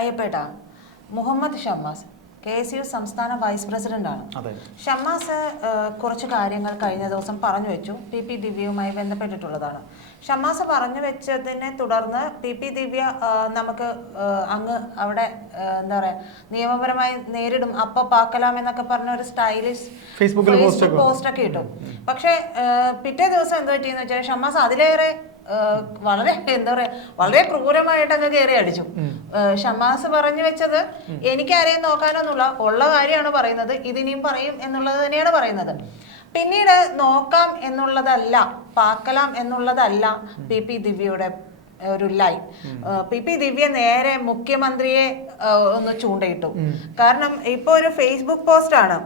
അയ്യപ്പേട്ട, Muhammad Shammas KSU സംസ്ഥാന vice പ്രസിഡന്റാണ്. ഷമ്മാസ് കുറച്ച് കാര്യങ്ങൾ കഴിഞ്ഞ ദിവസം പറഞ്ഞു വെച്ചു, PP ദിവ്യയുമായി ബന്ധപ്പെട്ടിട്ടുള്ളതാണ്. ഷമ്മാസ് പറഞ്ഞു വെച്ചതിനെ തുടർന്ന് PP ദിവ്യ നമുക്ക് അങ്ങ് അവിടെ എന്താ പറയുക, നിയമപരമായി നേരിടും, പാക്കലാം എന്നൊക്കെ പറഞ്ഞ ഒരു സ്റ്റൈലിഷ് ഫേസ്ബുക്ക് പോസ്റ്റൊക്കെ ഇട്ടു. പക്ഷെ പിറ്റേ ദിവസം എന്ത് പറ്റിയെന്ന് വെച്ചാൽ ഷമ്മാസ് അതിലേറെ വളരെ എന്താ പറയാ, വളരെ ക്രൂരമായിട്ട് അങ്ങ് കയറി അടിച്ചു. ഷമ്മാസ് പറഞ്ഞു വെച്ചത് എനിക്കാരെയും നോക്കാനൊന്നുമില്ല, ഉള്ള കാര്യമാണ് പറയുന്നത്, ഇതിനിയും പറയും എന്നുള്ളത് തന്നെയാണ് പറയുന്നത്. പിന്നീട് നോക്കാം എന്നുള്ളതല്ല, പാക്കലാം എന്നുള്ളതല്ല PP ദിവ്യയുടെ ഒരു ലൈൻ. PP ദിവ്യ നേരെ മുഖ്യമന്ത്രിയെ ഒന്ന് ചൂണ്ടയിട്ടു. കാരണം ഇപ്പൊ ഒരു ഫേസ്ബുക്ക് പോസ്റ്റാണ്,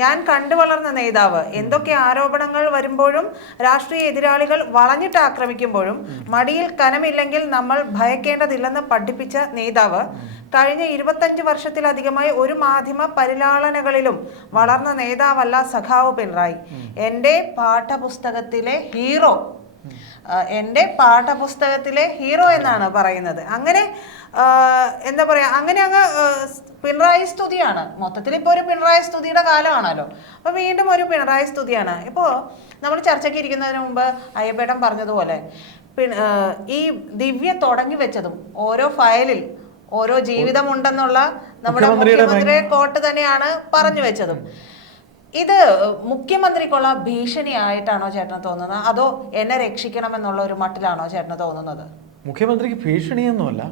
ഞാൻ കണ്ടു വളർന്ന നേതാവ്, എന്തൊക്കെ ആരോപണങ്ങൾ വരുമ്പോഴും രാഷ്ട്രീയ എതിരാളികൾ വളഞ്ഞിട്ട് ആക്രമിക്കുമ്പോഴും മടിയിൽ കനമില്ലെങ്കിൽ നമ്മൾ ഭയക്കേണ്ടതില്ലെന്ന് പഠിപ്പിച്ച നേതാവ്, കഴിഞ്ഞ 25 വർഷത്തിലധികമായി ഒരു മാധ്യമ പരിലാളനകളിലും വളർന്ന നേതാവല്ല സഖാവ് പിണറായി. എൻ്റെ പാഠപുസ്തകത്തിലെ ഹീറോ, എൻ്റെ പാഠപുസ്തകത്തിലെ ഹീറോ എന്നാണ് പറയുന്നത്. അങ്ങനെ എന്താ പറയാ, അങ്ങനെ അങ്ങ് പിണറായി സ്തുതിയാണ്. മൊത്തത്തിൽ ഇപ്പോൾ ഒരു പിണറായി സ്തുതിയുടെ കാലമാണല്ലോ. അപ്പോൾ വീണ്ടും ഒരു പിണറായി സ്തുതിയാണ്. ഇപ്പോൾ നമ്മൾ ചർച്ചയ്ക്ക് ഇരിക്കുന്നതിന് മുമ്പ് അയ്യപ്പേട്ടൻ പറഞ്ഞതുപോലെ ഈ ദിവ്യ തുടങ്ങി വെച്ചതും ഓരോ ഫയലിൽ ഓരോ ജീവിതമുണ്ടെന്നുള്ള നമ്മുടെ മുഖ്യമന്ത്രിയുടെ കോട്ട് തന്നെയാണ് പറഞ്ഞു വെച്ചതും. ഇത് മുഖ്യമന്ത്രിക്കുള്ള ഭീഷണിയായിട്ടാണോ ചേട്ടന് തോന്നുന്നത്, അതോ എന്നെ രക്ഷിക്കണമെന്നുള്ള ഒരു മട്ടിലാണോ ചേട്ടന് തോന്നുന്നത്? മുഖ്യമന്ത്രിക്ക് ഭീഷണിയൊന്നുമല്ല,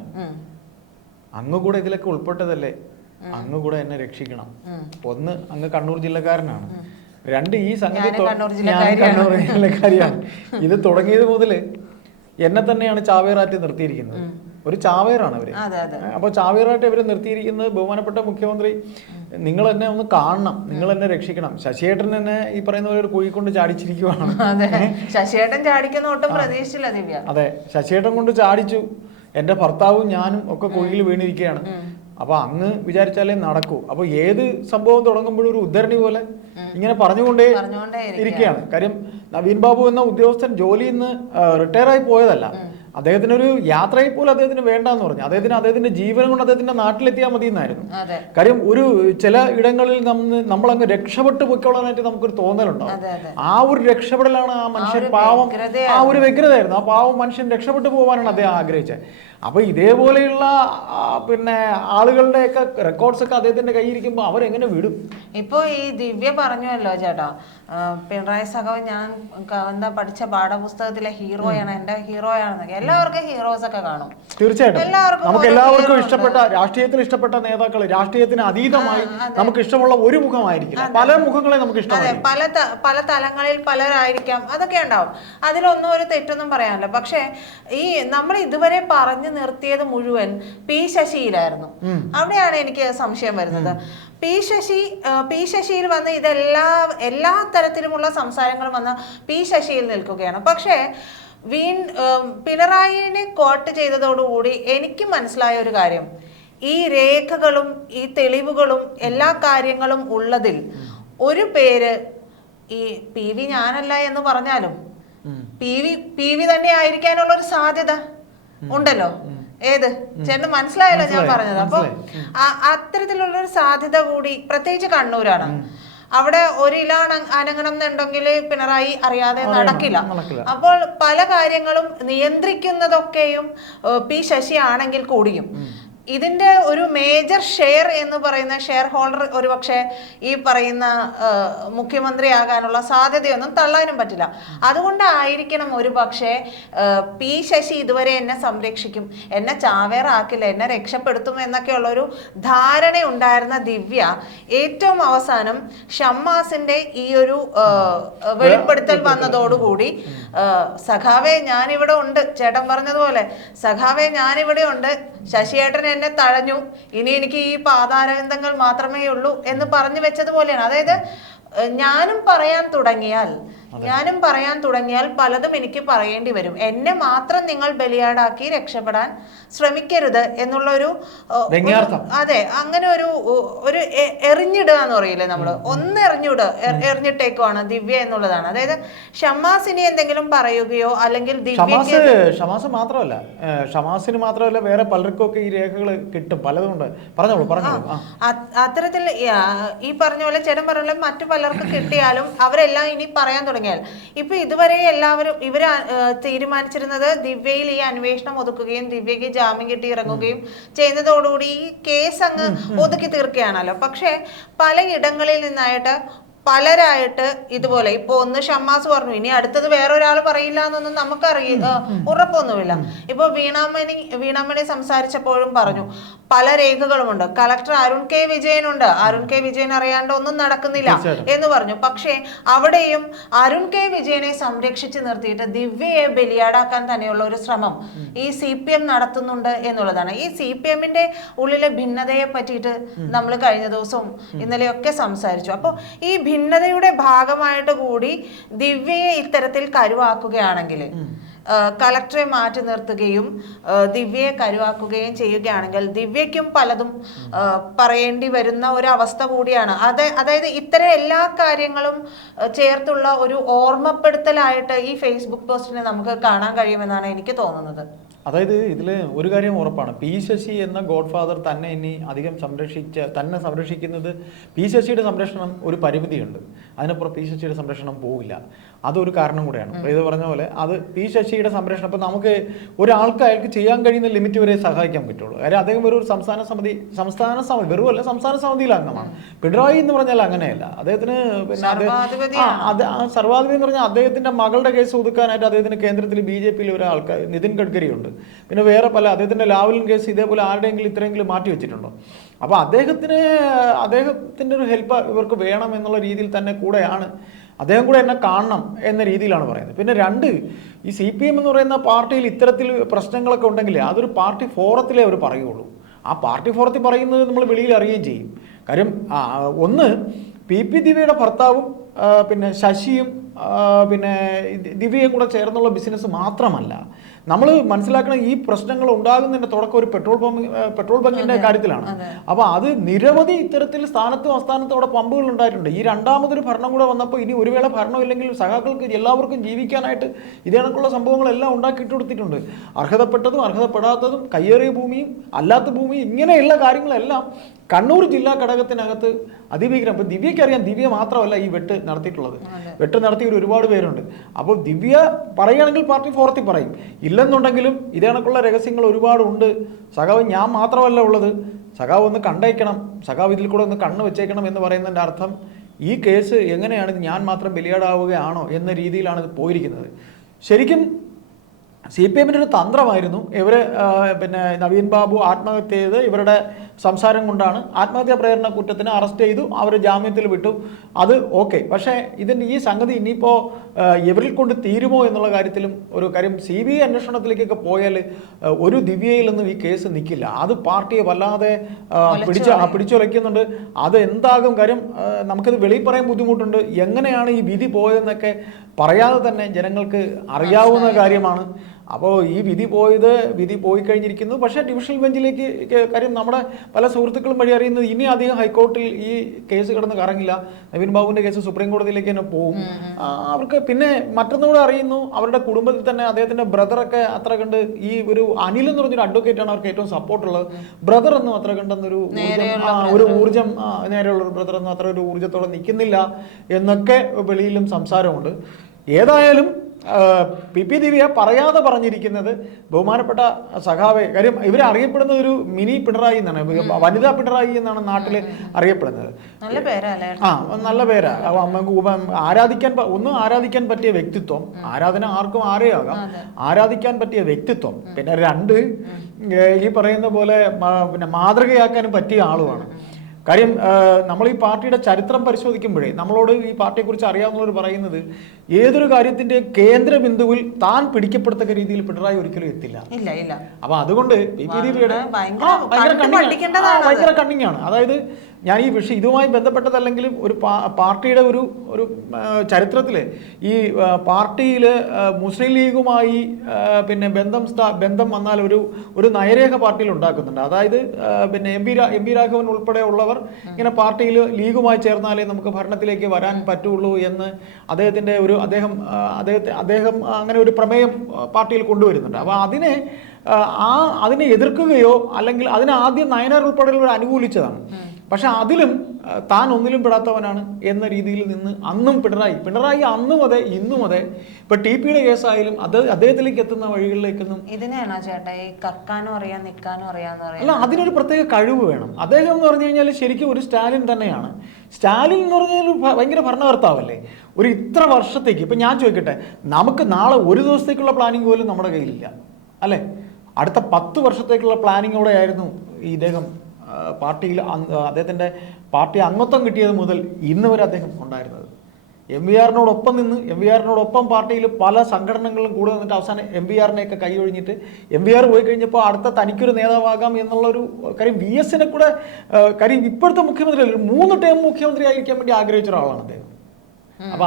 അങ്ങ് കൂടെ ഇതിലൊക്കെ ഉൾപ്പെട്ടതല്ലേ, അങ്ങ് കൂടെ എന്നെ രക്ഷിക്കണം. ഒന്ന്, അങ്ങ് കണ്ണൂർ ജില്ലക്കാരനാണ്. രണ്ട്, ഈ സംഗതി കണ്ണൂർ ജില്ലക്കാരിയാണ്. ഇത് തുടങ്ങിയത് മുതൽ എന്നെ തന്നെയാണ് ചാവേറാറ്റി നിർത്തിയിരിക്കുന്നത്. ഒരു ചാവേറാണ് അവര്. അപ്പോൾ ചാവേറായിട്ട് ഇവരെ നിർത്തിയിരിക്കുന്നത് ബഹുമാനപ്പെട്ട മുഖ്യമന്ത്രി, നിങ്ങൾ എന്നെ ഒന്ന് കാണണം, നിങ്ങൾ എന്നെ രക്ഷിക്കണം. ശശിയേട്ടൻ എന്നെ ഈ പറയുന്ന പോലെ ഒരു കുഴി കൊണ്ട് ചാടിച്ചിരിക്കുവാണ്. ശശിയേട്ടൻ ചാടിക്കുന്ന ഒട്ടും പ്രതീക്ഷിച്ചില്ല ദിവ്യ. അതെ, ശശിയേട്ടൻ കൊണ്ട് ചാടിച്ചു. എൻ്റെ ഭർത്താവും ഞാനും ഒക്കെ കുഴിയിൽ വീണിരിക്കുകയാണ്. അപ്പൊ അങ്ങ് വിചാരിച്ചാലേ നടക്കൂ. അപ്പൊ ഏത് സംഭവം തുടങ്ങുമ്പോഴും ഒരു ഉദ്ധരണി പോലെ ഇങ്ങനെ പറഞ്ഞുകൊണ്ടേ ഇരിക്കുകയാണ്. കാര്യം നവീൻ ബാബു എന്ന ഉദ്യോഗസ്ഥൻ ജോലിയിൽ നിന്ന് റിട്ടയർ ആയി പോയതല്ല, അദ്ദേഹത്തിനൊരു യാത്രയിൽ പോലും അദ്ദേഹത്തിന് വേണ്ടെന്ന് പറഞ്ഞു. അദ്ദേഹത്തിന്റെ ജീവനം കൊണ്ട് അദ്ദേഹത്തിന്റെ നാട്ടിലെത്തിയാൽ മതി എന്നായിരുന്നു. കാര്യം ഒരു ചില ഇടങ്ങളിൽ നമ്മളങ്ങ് രക്ഷപ്പെട്ടു പോയിക്കൊള്ളാനായിട്ട് നമുക്കൊരു തോന്നലുണ്ടാവും. ആ ഒരു രക്ഷപ്പെടലാണ് ആ മനുഷ്യൻ, പാവം, ആ ഒരു വ്യഗ്രതയായിരുന്നു. ആ പാവം മനുഷ്യൻ രക്ഷപ്പെട്ടു പോകാനാണ് അദ്ദേഹം ആഗ്രഹിച്ചത്. അപ്പൊ ഇതേപോലെയുള്ള പിന്നെ ആളുകളുടെയൊക്കെ റെക്കോർഡ്സ് ഒക്കെ അദ്ദേഹത്തിന്റെ കയ്യിരിക്കുമ്പോൾ അവരെങ്ങനെ വിടും? ഇപ്പൊ ഈ ദിവ്യ പറഞ്ഞല്ലോ ചേട്ടാ, പിണറായി സഖാവ് ഞാൻ എന്താ പഠിച്ച പാഠപുസ്തകത്തിലെ ഹീറോയാണ്, എന്റെ ഹീറോയാണെന്നൊക്കെ. എല്ലാവർക്കും ഹീറോസ് ഒക്കെ കാണും. തീർച്ചയായിട്ടും നമുക്ക് എല്ലാവർക്കും ഇഷ്ടപ്പെട്ട, രാഷ്ട്രീയത്തിൽ ഇഷ്ടപ്പെട്ട നേതാക്കൾ, രാഷ്ട്രീയത്തിന് അതീതമായി നമുക്ക് ഇഷ്ടമുള്ള ഒരു മുഖമായിരിക്കില്ല, പല മുഖങ്ങളെ നമുക്ക് ഇഷ്ടമായിരിക്കും. പല തലങ്ങളിൽ പലരായിരിക്കാം, അതൊക്കെ ഉണ്ടാവും. അതിലൊന്നും ഒരു തെറ്റൊന്നും പറയാനില്ല. പക്ഷെ ഈ നമ്മൾ ഇതുവരെ പറഞ്ഞു നിർത്തിയത് മുഴുവൻ P ശശിയിലായിരുന്നു. അവിടെയാണ് എനിക്ക് സംശയം വരുന്നത്. പി ശശിയിൽ വന്ന് എല്ലാ തരത്തിലുമുള്ള സംസാരങ്ങളും വന്ന് P ശശിയിൽ നിൽക്കുകയാണ്. പക്ഷേ പിണറായിനെ കോട്ട് ചെയ്തതോടുകൂടി എനിക്ക് മനസ്സിലായ ഒരു കാര്യം, ഈ രേഖകളും ഈ തെളിവുകളും എല്ലാ കാര്യങ്ങളും ഉള്ളതിൽ ഒരു പേര് ഈ PV ഞാനല്ല എന്ന് പറഞ്ഞാലും PV തന്നെ ആയിരിക്കാനുള്ള ഒരു സാധ്യത ഉണ്ടല്ലോ. ഏത് ചേട്ടന് മനസ്സിലായല്ലോ ഞാൻ പറഞ്ഞത്. അപ്പൊ അത്തരത്തിലുള്ള ഒരു സാധ്യത കൂടി, പ്രത്യേകിച്ച് കണ്ണൂരാണ്. അവിടെ ഒരില അനങ്ങണം എന്നുണ്ടെങ്കിൽ പിണറായി അറിയാതെ നടക്കില്ല. അപ്പോൾ പല കാര്യങ്ങളും നിയന്ത്രിക്കുന്നതൊക്കെയും P ശശി ആണെങ്കിൽ കൂടിയും ഇതിന്റെ ഒരു മേജർ ഷെയർ എന്ന് പറയുന്ന ഷെയർ ഹോൾഡർ ഒരുപക്ഷെ ഈ പറയുന്ന മുഖ്യമന്ത്രിയാകാനുള്ള സാധ്യതയൊന്നും തള്ളാനും പറ്റില്ല. അതുകൊണ്ടായിരിക്കണം ഒരു പക്ഷേ P ശശി ഇതുവരെ എന്നെ സംരക്ഷിക്കും, എന്നെ ചാവേറാക്കില്ല, എന്നെ രക്ഷപ്പെടുത്തും എന്നൊക്കെയുള്ളൊരു ധാരണ ഉണ്ടായിരുന്ന ദിവ്യ ഏറ്റവും അവസാനം ഷമ്മാസിന്റെ ഈ ഒരു വെളിപ്പെടുത്തൽ വന്നതോടുകൂടി സഖാവേ ഞാനിവിടെ ഉണ്ട്, ചേട്ടൻ പറഞ്ഞതുപോലെ സഖാവേ ഞാനിവിടെ ഉണ്ട്, ശശിയേട്ടൻ എന്നെ തഴഞ്ഞു, ഇനി എനിക്ക് ഈ പാതാരവിന്ദങ്ങൾ മാത്രമേ ഉള്ളൂ എന്ന് പറഞ്ഞു വെച്ചതുപോലെയാണ്. അതായത് ഞാനും പറയാൻ തുടങ്ങിയാൽ ഞാനും പറയാൻ തുടങ്ങിയാൽ പലതും എനിക്ക് പറയേണ്ടി വരും. എന്നെ മാത്രം നിങ്ങൾ ബലിയാടാക്കി രക്ഷപ്പെടാൻ ശ്രമിക്കരുത് എന്നുള്ളൊരു അതെ, അങ്ങനെ ഒരു എറിഞ്ഞിടുക എന്ന് പറയില്ലേ നമ്മള്, ഒന്ന് എറിഞ്ഞിട്ടേക്കുവാണ് ദിവ്യ എന്നുള്ളതാണ്. അതായത് ഷമാസിനി എന്തെങ്കിലും പറയുകയോ അല്ലെങ്കിൽ ഷമാസ് മാത്രമല്ല, ഷമാസിന് മാത്രമല്ല വേറെ പലർക്കും ഒക്കെ ഈ രേഖകൾ കിട്ടും, പലതുണ്ട്. പറഞ്ഞോളൂ. അത്തരത്തിൽ ഈ പറഞ്ഞ പോലെ ചേട്ടൻ പറഞ്ഞ പോലെ മറ്റു പലർക്കും കിട്ടിയാലും അവരെല്ലാം ഇനി പറയാൻ തുടങ്ങിയാൽ, ഇപ്പൊ ഇതുവരെ എല്ലാവരും ഇവര് തീരുമാനിച്ചിരുന്നത് ദിവ്യയിൽ ഈ അന്വേഷണം ഒതുക്കുകയും ദിവ്യക്ക് ജാമ്യം കിട്ടി ഇറങ്ങുകയും ചെയ്യുന്നതോടുകൂടി ഈ കേസ് അങ്ങ് ഒതുക്കി തീർക്കുകയാണല്ലോ. പക്ഷെ പലയിടങ്ങളിൽ നിന്നായിട്ട് പലരായിട്ട് ഇതുപോലെ ഇപ്പൊ ഒന്ന് ഷമ്മാസ് പറഞ്ഞു, ഇനി അടുത്തത് വേറൊരാൾ പറയില്ല എന്നൊന്നും ഉറപ്പൊന്നുമില്ല. ഇപ്പൊ വീണാമണി സംസാരിച്ചപ്പോഴും പറഞ്ഞു പല രേഖകളുമുണ്ട്. കളക്ടർ അരുൺ കെ വിജയനുണ്ട്, അരുൺ കെ വിജയൻ അറിയാണ്ട് ഒന്നും നടക്കുന്നില്ല എന്ന് പറഞ്ഞു. പക്ഷെ അവിടെയും അരുൺ കെ വിജയനെ സംരക്ഷിച്ചു നിർത്തിയിട്ട് ദിവ്യയെ ബലിയാടാക്കാൻ തന്നെയുള്ള ഒരു ശ്രമം ഈ CPM നടത്തുന്നുണ്ട് എന്നുള്ളതാണ്. ഈ CPM-ന്റെ ഉള്ളിലെ ഭിന്നതയെ പറ്റിയിട്ട് നമ്മൾ കഴിഞ്ഞ ദിവസവും ഇന്നലെയൊക്കെ സംസാരിച്ചു. അപ്പോൾ ഈ ഭിന്നതയുടെ ഭാഗമായിട്ട് കൂടി ദിവ്യയെ ഇത്തരത്തിൽ കരുവാക്കുകയാണെങ്കിൽ, കളക്ടറെ മാറ്റി നിർത്തുകയും ദിവ്യയെ കരുവാക്കുകയും ചെയ്യുകയാണെങ്കിൽ ദിവ്യയ്ക്കും പലതും പറയേണ്ടി വരുന്ന ഒരു അവസ്ഥ കൂടിയാണ്. അതായത് ഇത്തരം എല്ലാ കാര്യങ്ങളും ചേർത്തുള്ള ഒരു ഓർമ്മപ്പെടുത്തലായിട്ട് ഈ ഫേസ്ബുക്ക് പോസ്റ്റിനെ നമുക്ക് കാണാൻ കഴിയുമെന്നാണ് എനിക്ക് തോന്നുന്നത്. അതായത് ഇതിൽ ഒരു കാര്യം ഉറപ്പാണ്, പി ശശി എന്ന ഗോഡ് ഫാദർ തന്നെ ഇനി അധികം സംരക്ഷിക്കുന്നത്, പി ശശിയുടെ സംരക്ഷണം ഒരു പരിമിതിയുണ്ട്, അതിനപ്പുറം പി ശശിയുടെ സംരക്ഷണം പോവില്ല. അതൊരു കാരണം കൂടെയാണ്. ഇത് പറഞ്ഞ പോലെ അത് പി ശശിയുടെ സംരക്ഷണം, ഇപ്പം നമുക്ക് ഒരാൾക്ക് അയാൾക്ക് ചെയ്യാൻ കഴിയുന്ന ലിമിറ്റ് വരെ സഹായിക്കാൻ പറ്റുള്ളൂ. കാര്യം അദ്ദേഹം ഒരു സംസ്ഥാന സമിതി വെറുമല്ല, സംസ്ഥാന സമിതിയിലെ അംഗമാണ്. പിണറായി എന്ന് പറഞ്ഞാൽ അങ്ങനെയല്ല, അദ്ദേഹത്തിന് പിന്നെ സർവാധിപതി എന്ന് പറഞ്ഞാൽ അദ്ദേഹത്തിന്റെ മകളുടെ കേസ് ഒതുക്കാനായിട്ട് അദ്ദേഹത്തിന് കേന്ദ്രത്തിൽ BJP-യിൽ ഒരാൾക്ക് നിതിൻ ഗഡ്കരി ഉണ്ട്. പിന്നെ വേറെ പല അദ്ദേഹത്തിന്റെ ലാവലിൻ കേസ് ഇതേപോലെ ആരുടെയെങ്കിലും ഇത്രയെങ്കിലും മാറ്റി വെച്ചിട്ടുണ്ടോ? അപ്പോൾ അദ്ദേഹത്തിന്റെ ഒരു ഹെൽപ്പ് ഇവർക്ക് വേണം എന്നുള്ള രീതിയിൽ തന്നെ കൂടെയാണ്, അദ്ദേഹം കൂടെ എന്നെ കാണണം എന്ന രീതിയിലാണ് പറയുന്നത്. പിന്നെ രണ്ട്, ഈ CPM എന്ന് പറയുന്ന പാർട്ടിയിൽ ഇത്തരത്തിൽ പ്രശ്നങ്ങളൊക്കെ ഉണ്ടെങ്കിൽ അതൊരു പാർട്ടി ഫോറത്തിലേ അവർ പറയുള്ളൂ. ആ പാർട്ടി ഫോറത്തിൽ പറയുന്നത് നമ്മൾ വെളിയിൽ അറിയുകയും ചെയ്യും. കാര്യം ഒന്ന്, PP ദിവ്യയുടെ ഭർത്താവും പിന്നെ ശശിയും പിന്നെ ദിവ്യയും കൂടെ ചേർന്നുള്ള ബിസിനസ് മാത്രമല്ല. നമ്മൾ മനസ്സിലാക്കണം, ഈ പ്രശ്നങ്ങൾ ഉണ്ടാകുന്നതിൻ്റെ തുടക്കം ഒരു പെട്രോൾ ബങ്കിൻ്റെ കാര്യത്തിലാണ്. അപ്പോൾ അത് നിരവധി ഇത്തരത്തിൽ സ്ഥാനത്തും അസ്ഥാനത്തും അവിടെ പമ്പുകൾ ഉണ്ടായിട്ടുണ്ട്. ഈ രണ്ടാമതൊരു ഭരണം കൂടെ വന്നപ്പോൾ ഇനി ഒരു വേള ഭരണം ഇല്ലെങ്കിൽ സഖാക്കൾക്ക് എല്ലാവർക്കും ജീവിക്കാനായിട്ട് ഇതേണക്കുള്ള സംഭവങ്ങളെല്ലാം ഉണ്ടാക്കിയിട്ട് കൊടുത്തിട്ടുണ്ട്. അർഹതപ്പെട്ടതും അർഹതപ്പെടാത്തതും, കയ്യേറിയ ഭൂമിയും അല്ലാത്ത ഭൂമിയും, ഇങ്ങനെയുള്ള കാര്യങ്ങളെല്ലാം കണ്ണൂർ ജില്ലാ ഘടകത്തിനകത്ത് അതിഭീകരം. ഇപ്പോൾ ദിവ്യയ്ക്കറിയാം, ദിവ്യ മാത്രമല്ല ഈ വെട്ട് നടത്തിയിട്ടുള്ളത്. വെട്ട് നടത്തിയവർ ഒരുപാട് പേരുണ്ട്. അപ്പോൾ ദിവ്യ പറയുകയാണെങ്കിൽ പാർട്ടി ഫോറത്തിൽ പറയും, ഇല്ലെന്നുണ്ടെങ്കിലും ഇതേണക്കുള്ള രഹസ്യങ്ങൾ ഒരുപാടുണ്ട്. സഖാവ് ഞാൻ മാത്രമല്ല ഉള്ളത്, സഖാവ് ഒന്ന് കണ്ടേക്കണം, സഖാവ് ഇതിൽ കൂടെ ഒന്ന് കണ്ണ് വെച്ചേക്കണം എന്ന് പറയുന്നതിൻ്റെ അർത്ഥം ഈ കേസ് എങ്ങനെയാണ് ഞാൻ മാത്രം ബലിയാടാവുകയാണോ എന്ന രീതിയിലാണ് ഇത് പോയിരിക്കുന്നത്. ശരിക്കും CPM-ൻ്റെ ഒരു തന്ത്രമായിരുന്നു ഇവർ പിന്നെ നവീൻ ബാബു ആത്മഹത്യ ചെയ്ത് ഇവരുടെ സംസാരം കൊണ്ടാണ് ആത്മഹത്യാ പ്രേരണ കുറ്റത്തിന് അറസ്റ്റ് ചെയ്തു, അവർ ജാമ്യത്തിൽ വിട്ടു, അത് ഓക്കെ. പക്ഷേ ഇതിൻ്റെ ഈ സംഗതി ഇനിയിപ്പോൾ ഇവരിൽ കൊണ്ട് തീരുമോ എന്നുള്ള കാര്യത്തിലും ഒരു കാര്യം, CBI അന്വേഷണത്തിലേക്കൊക്കെ പോയാൽ ഒരു ദിവ്യയിലൊന്നും ഈ കേസ് നിൽക്കില്ല. അത് പാർട്ടിയെ വല്ലാതെ പിടിച്ചുലയ്ക്കുന്നുണ്ട്. അത് എന്താകും കാര്യം, നമുക്കത് വെളിയിൽ പറയാൻ ബുദ്ധിമുട്ടുണ്ട്. എങ്ങനെയാണ് ഈ വിധി പോയതെന്നൊക്കെ പറയാതെ തന്നെ ജനങ്ങൾക്ക് അറിയാവുന്ന കാര്യമാണ്. അപ്പോൾ ഈ വിധി പോയി കഴിഞ്ഞിരിക്കുന്നു. പക്ഷേ ഡിവിഷണൽ ബെഞ്ചിലേക്ക്, കാര്യം നമ്മുടെ പല സുഹൃത്തുക്കളും വഴി അറിയുന്നത് ഇനി അധികം ഹൈക്കോർട്ടിൽ ഈ കേസ് കിടന്ന് കറങ്ങില്ല, നവീൻ ബാബുവിൻ്റെ കേസ് സുപ്രീം കോടതിയിലേക്ക് തന്നെ പോകും അവർക്ക്. പിന്നെ മറ്റൊന്നുകൂടെ അറിയുന്നു, അവരുടെ കുടുംബത്തിൽ തന്നെ അദ്ദേഹത്തിൻ്റെ ബ്രദറൊക്കെ അത്ര കണ്ട്, ഈ ഒരു അനിൽ എന്ന് പറഞ്ഞൊരു അഡ്വക്കേറ്റാണ് അവർക്ക് ഏറ്റവും സപ്പോർട്ടുള്ളത്. ബ്രദർ ഒന്നും അത്ര കണ്ടെന്നൊരു ഊർജ്ജം നേരെയുള്ളൊരു ബ്രദറൊന്നും അത്ര ഒരു ഊർജ്ജത്തോടെ നിൽക്കുന്നില്ല എന്നൊക്കെ വെളിയിലും സംസാരമുണ്ട്. ഏതായാലും PP ദിവ്യ പറയാതെ പറഞ്ഞിരിക്കുന്നത് ബഹുമാനപ്പെട്ട സഖാവെ, കാര്യം ഇവരെ അറിയപ്പെടുന്ന ഒരു മിനി പിണറായി എന്നാണ്, വനിതാ പിണറായി എന്നാണ് നാട്ടിൽ അറിയപ്പെടുന്നത്. നല്ല പേരാ. ആരാധിക്കാൻ പറ്റിയ വ്യക്തിത്വം, ആരാധന ആർക്കും ആരെയാകാം, ആരാധിക്കാൻ പറ്റിയ വ്യക്തിത്വം. പിന്നെ രണ്ട്, ഈ പറയുന്ന പോലെ പിന്നെ മാതൃകയാക്കാനും പറ്റിയ ആളുമാണ്. കാര്യം നമ്മൾ ഈ പാർട്ടിയുടെ ചരിത്രം പരിശോധിക്കുമ്പോഴേ നമ്മളോട് ഈ പാർട്ടിയെക്കുറിച്ച് അറിയാവുന്നവർ പറയുന്നത്, ഏതൊരു കാര്യത്തിന്റെ കേന്ദ്ര ബിന്ദുവിൽ താൻ പിടിക്കപ്പെടത്തക്ക രീതിയിൽ പിണറായി ഒരിക്കലും എത്തില്ല. ഇല്ല. അപ്പൊ അതുകൊണ്ട് ഭയങ്കര കണ്ണിങ് ആണ്. അതായത് ഞാൻ ഈ വിഷയം ഇതുമായി ബന്ധപ്പെട്ടതല്ലെങ്കിലും ഒരു പാർട്ടിയുടെ ഒരു ചരിത്രത്തില് ഈ പാർട്ടിയിൽ മുസ്ലിം ലീഗുമായി പിന്നെ ബന്ധം വന്നാൽ ഒരു നയരേഖ പാർട്ടിയിൽ ഉണ്ടാക്കുന്നുണ്ട്. അതായത് പിന്നെ എം പി രാഘവൻ ഉൾപ്പെടെ ഉള്ളവർ ഇങ്ങനെ പാർട്ടിയിൽ ലീഗുമായി ചേർന്നാലേ നമുക്ക് ഭരണത്തിലേക്ക് വരാൻ പറ്റുള്ളൂ എന്ന് അദ്ദേഹം അങ്ങനെ ഒരു പ്രമേയം പാർട്ടിയിൽ കൊണ്ടുവരുന്നുണ്ട്. അപ്പോൾ അതിനെ എതിർക്കുകയോ അല്ലെങ്കിൽ അതിനെ ആദ്യം നയനാർ ഉൾപ്പെടെയുള്ളവർ അനുകൂലിച്ചതാണ്. പക്ഷെ അതിലും താൻ ഒന്നിലും പെടാത്തവനാണ് എന്ന രീതിയിൽ നിന്ന് അന്നും പിണറായി അന്നും അതെ ഇന്നും അതെ. ഇപ്പൊ TPയുടെ കേസായാലും അദ്ദേഹത്തിലേക്ക് എത്തുന്ന വഴികളിലേക്കൊന്നും ഇതിനെയാണോ ചേട്ടാ ഈ കക്കാനും അറിയാം നിൽക്കാനും അറിയാന്ന് പറയാം. അല്ല, അതിനൊരു പ്രത്യേക കഴിവ് വേണം. അദ്ദേഹം എന്ന് പറഞ്ഞു കഴിഞ്ഞാൽ ശരിക്കും ഒരു സ്റ്റാലിൻ തന്നെയാണ്. സ്റ്റാലിൻ എന്ന് പറഞ്ഞാൽ ഭയങ്കര ഭരണകർത്താവല്ലേ. ഒരു ഇത്ര വർഷത്തേക്ക് ഇപ്പൊ ഞാൻ ചോദിക്കട്ടെ, നമുക്ക് നാളെ ഒരു ദിവസത്തേക്കുള്ള പ്ലാനിങ് പോലും നമ്മുടെ കയ്യിലില്ല അല്ലേ. അടുത്ത 10 വർഷത്തേക്കുള്ള പ്ലാനിങ്ങോടെ ആയിരുന്നു ഇദ്ദേഹം പാർട്ടിയിൽ അദ്ദേഹത്തിൻ്റെ പാർട്ടി അംഗത്വം കിട്ടിയത് മുതൽ ഇന്ന് വരെ അദ്ദേഹം ഉണ്ടായിരുന്നത്. MVRനോടൊപ്പം നിന്ന് MVRനോടൊപ്പം പാർട്ടിയിൽ പല സംഘടനകളിലും കൂടെ നിന്നിട്ട് അവസാനം MVRനെയൊക്കെ കൈ ഒഴിഞ്ഞിട്ട് MVR പോയി കഴിഞ്ഞപ്പോൾ അടുത്ത തനിക്കൊരു നേതാവാകാം എന്നുള്ളൊരു കാര്യം VSനെ കൂടെ കാര്യം ഇപ്പോഴത്തെ മുഖ്യമന്ത്രി 3 ടേം മുഖ്യമന്ത്രി ആയിരിക്കാൻ വേണ്ടി ആഗ്രഹിച്ച ഒരാളാണ് അദ്ദേഹം. അപ്പൊ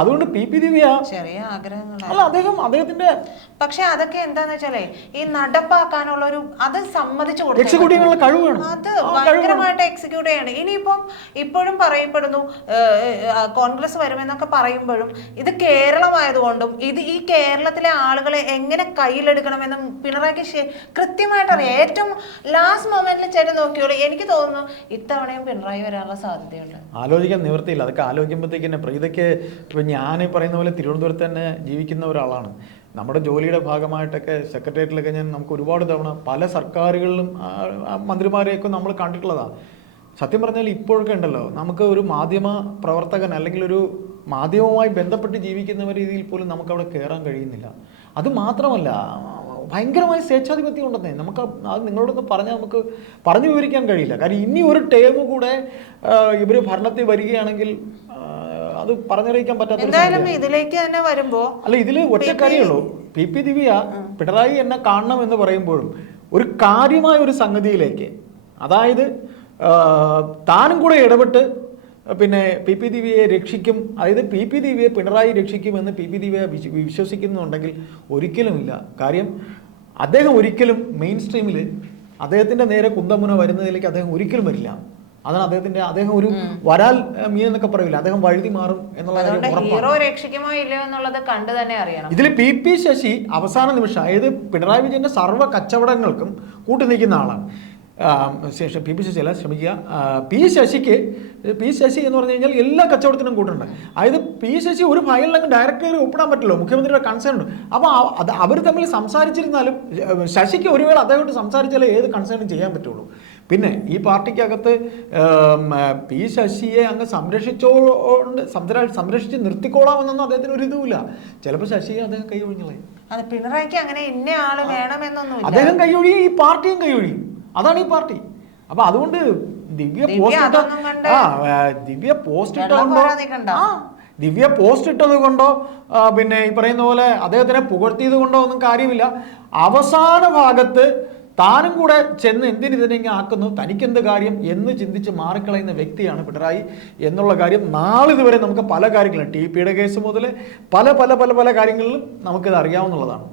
അതുകൊണ്ട് PP ദിവ്യ ചെറിയ ആഗ്രഹങ്ങളാണ്. അല്ല അദ്ദേഹത്തിന്റെ പക്ഷെ അതൊക്കെ എന്താന്ന് വെച്ചാലേ ഈ നടപ്പാക്കാനുള്ള ഒരു അത് സമ്മതിച്ചു എക്സിക്യൂട്ടീവിനുള്ള കഴിവ് വേണം. അത് ഭയങ്കരമായിട്ട് എക്സിക്യൂട്ട് ചെയ്യണം. ഇപ്പോഴും പറയപ്പെടുന്നു കോൺഗ്രസ് വരുമെന്നൊക്കെ പറയുമ്പോഴും ഇത് കേരളമായതുകൊണ്ടും ഈ കേരളത്തിലെ ആളുകളെ എങ്ങനെ കയ്യിലെടുക്കണമെന്നും പിണറായിക്ക് കൃത്യമായിട്ട് അറിയാം. ഏറ്റവും ലാസ്റ്റ് മൊമെന്റിൽ ചേട്ടൻ നോക്കിയോളൂ, എനിക്ക് തോന്നുന്നു ഇത്തവണയും പിണറായി വരാനുള്ള സാധ്യതയുണ്ട്. ആലോചിക്കാൻ നിവൃത്തിയില്ല. അതൊക്കെ ആലോചിക്കുമ്പോഴത്തേക്ക് പ്രീതയ്ക്ക് ഇപ്പം ഞാൻ പറയുന്ന പോലെ തിരുവനന്തപുരത്ത് തന്നെ ജീവിക്കുന്ന ഒരാളാണ്. നമ്മുടെ ജോലിയുടെ ഭാഗമായിട്ടൊക്കെ സെക്രട്ടേറിയറ്റിലൊക്കെ നമുക്ക് ഒരുപാട് തവണ പല സർക്കാരുകളിലും മന്ത്രിമാരെയൊക്കെ നമ്മൾ കണ്ടിട്ടുള്ളതാണ്. സത്യം പറഞ്ഞാൽ ഇപ്പോഴൊക്കെ ഉണ്ടല്ലോ, നമുക്ക് ഒരു മാധ്യമ പ്രവർത്തകൻ അല്ലെങ്കിൽ ഒരു മാധ്യമവുമായി ബന്ധപ്പെട്ട് ജീവിക്കുന്ന രീതിയിൽ പോലും നമുക്കവിടെ കയറാൻ കഴിയുന്നില്ല. അത് മാത്രമല്ല ഭയങ്കരമായ സ്വേച്ഛാധിപത്യം ഉണ്ടെന്നേ. നമുക്ക് അത് നിങ്ങളോടൊന്ന് പറഞ്ഞാൽ നമുക്ക് പറഞ്ഞു വിവരിക്കാൻ കഴിയില്ല. കാരണം ഇനി ഒരു ടേം കൂടെ ഇവർ ഭരണത്തിൽ വരികയാണെങ്കിൽ അത് പറഞ്ഞറിയിക്കാൻ പറ്റാത്ത ഇതിലേക്ക് തന്നെ വരുമ്പോ അല്ല, ഇതിൽ ഒറ്റ കാര്യമുള്ളൂ. PP ദിവ്യ പിണറായി എന്നെ കാണണം എന്ന് പറയുമ്പോഴും ഒരു കാര്യമായ ഒരു സംഗതിയിലേക്ക്, അതായത് താനും കൂടെ ഇടപെട്ട് പിന്നെ PP ദിവ്യയെ രക്ഷിക്കും, അതായത് PP ദിവ്യയെ പിണറായി രക്ഷിക്കുമെന്ന് PP ദിവ്യ വിശ്വസിക്കുന്നുണ്ടെങ്കിൽ ഒരിക്കലുമില്ല. കാര്യം അദ്ദേഹം ഒരിക്കലും മെയിൻ സ്ട്രീമിൽ അദ്ദേഹത്തിൻ്റെ നേരെ കുന്തമുന വരുന്നതിലേക്ക് അദ്ദേഹം ഒരിക്കലും വരില്ല. അതാണ് അദ്ദേഹം ഒരു വരാൽ മീൻ എന്നൊക്കെ പറയില്ല, അദ്ദേഹം വഴുതി മാറും എന്നുള്ള ഇതിൽ PP ശശി അവസാന നിമിഷം, അതായത് പിണറായി വിജയന്റെ സർവ്വ കച്ചവടങ്ങൾക്കും കൂട്ടി നിൽക്കുന്ന ആളാണ്. PP ശശി അല്ല, ക്ഷമിക്കുക, P ശശി എന്ന് പറഞ്ഞു കഴിഞ്ഞാൽ എല്ലാ കച്ചവടത്തിനും കൂട്ടുണ്ട്. അതായത് P ശശി ഒരു ഫയലിലങ്ങ് ഡയറക്റ്റ് ഒപ്പിടാൻ പറ്റില്ല, മുഖ്യമന്ത്രിയുടെ കൺസേൺ ഉണ്ട്. അപ്പോൾ അവർ തമ്മിൽ സംസാരിച്ചിരുന്നാലും ശശിക്ക് ഒരു വേള അദ്ദേഹമായിട്ട് സംസാരിച്ചാലേ ഏത് കൺസേണും ചെയ്യാൻ പറ്റുള്ളൂ. പിന്നെ ഈ പാർട്ടിക്കകത്ത് P ശശിയെ അങ്ങ് സംരക്ഷിച്ച് നിർത്തിക്കോളാമെന്നൊന്നും അദ്ദേഹത്തിന് ഒരു ഇതുമില്ല. ചിലപ്പോൾ ശശിയെ അദ്ദേഹം കൈ ഒഴിഞ്ഞളയും. പിണറായിക്ക് അങ്ങനെ ഇന്ന ആള് വേണമെന്നൊന്നും അദ്ദേഹം കൈ ഒഴിയും, ഈ പാർട്ടിയും കൈ ഒഴിയും. അതാണ് ഈ പാർട്ടി. അപ്പൊ അതുകൊണ്ട് ദിവ്യ പോസ്റ്റ് ഇട്ടത് കൊണ്ടോ പിന്നെ ഈ പറയുന്ന പോലെ അദ്ദേഹത്തിനെ പുകഴ്ത്തിയത് കൊണ്ടോ ഒന്നും കാര്യമില്ല. അവസാന ഭാഗത്ത് താനും കൂടെ ചെന്ന് എന്തിനിതിനെ ആക്കുന്നു, തനിക്കെന്ത് കാര്യം എന്ന് ചിന്തിച്ച് മാറിക്കളയുന്ന വ്യക്തിയാണ് പിണറായി എന്നുള്ള കാര്യം നാളിതുവരെ നമുക്ക് പല കാര്യങ്ങളും TPയുടെ കേസ് മുതൽ പല കാര്യങ്ങളിലും നമുക്കിത് അറിയാവുന്നതാണ്.